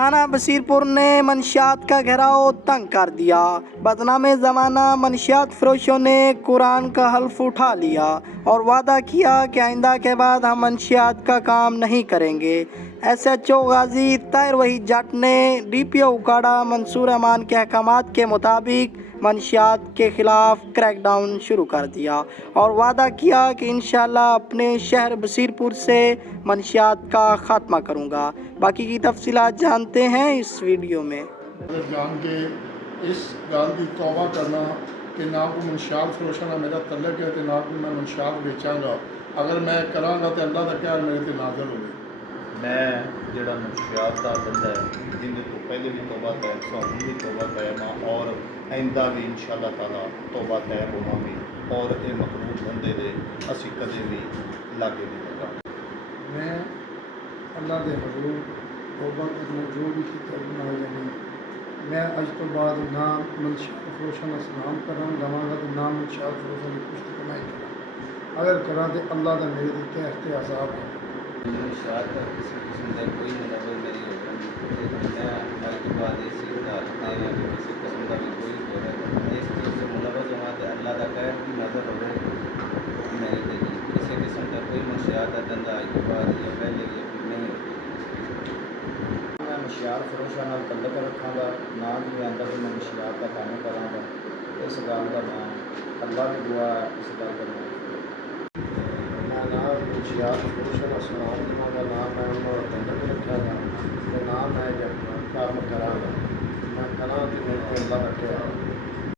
थाना बसीरपुर ने मंशियात का घेराव तंग कर दिया। बदनामे ज़माना मंशियात फरोशों ने कुरान का हल्फ उठा लिया और वादा किया कि आइंदा के बाद हम मंशियात का काम नहीं करेंगे। SHO गाजी तैर वहीद जट ने DPO उकाड़ा मंसूर अमान के अहकामात के मुताबिक मंशियात के ख़िलाफ़ क्रैकडाउन शुरू कर दिया और वादा किया कि इंशाअल्लाह अपने शहर बसीरपुर से मंशियात का ख़ात्मा करूँगा। बाकी की तफसीलात जानते हैं इस वीडियो में। जान के इस गाल की तौबा करना कि ना को मंशियात फरोशना मेरा तलक है तो ना को मैं मंशियात बेचाँगा। अगर मैं कराँगा तो अल्लाह का क्या मेरे ते नाज़िल होगी। मैं जोड़ा मंशियात का बंदा है जिंदे तो पहले भी तौबा तय सामने भी तौबा तय ना और आइंदा भी इंशाअल्लाह ताला तौबा तय होवांगे और ये मकरूब बंदे दे असी कदे भी लागे नहीं लगा। मैं अल्लाह के हजूर तौबा करना जो भी किताब बनाए जाने मैं अज तो बाद ना मंशियात फरोशा का सलाम करा लवांगा तो ना मंशियात फरोशा की पुश्त बनाई करा। अगर करा तो अल्लाह का मेरे दिखे अख्ते अजाब है। मंशियात का किसी किस्म का कोई मुनव्वर नहीं होगा। मैं आज के बाद इसी किसी किस्म का भी कोई होगा इस चीज़ से मुनव्वर जमात अल्लाह का खैर की नज़र हो रहे मेरे लिए किसी किस्म का कोई मंशियात का धंधा आज के बाद या पहले या फिर नहीं होगा। मैं मंशियात फरोशा नाल तल्लक रखांगा ना भी आंदा भी मैं मंशियात का काम करांगा। इस गल का मैं अल्लाह की दुआ इस गल का मैं ना मंशियात फरोशा का सलाम देवांगा ना मैं उन्होंने तल्लक रखांगा तो ना मैं जब काम करांगा। मैं करा तो मेरे को अल्लाह का क्या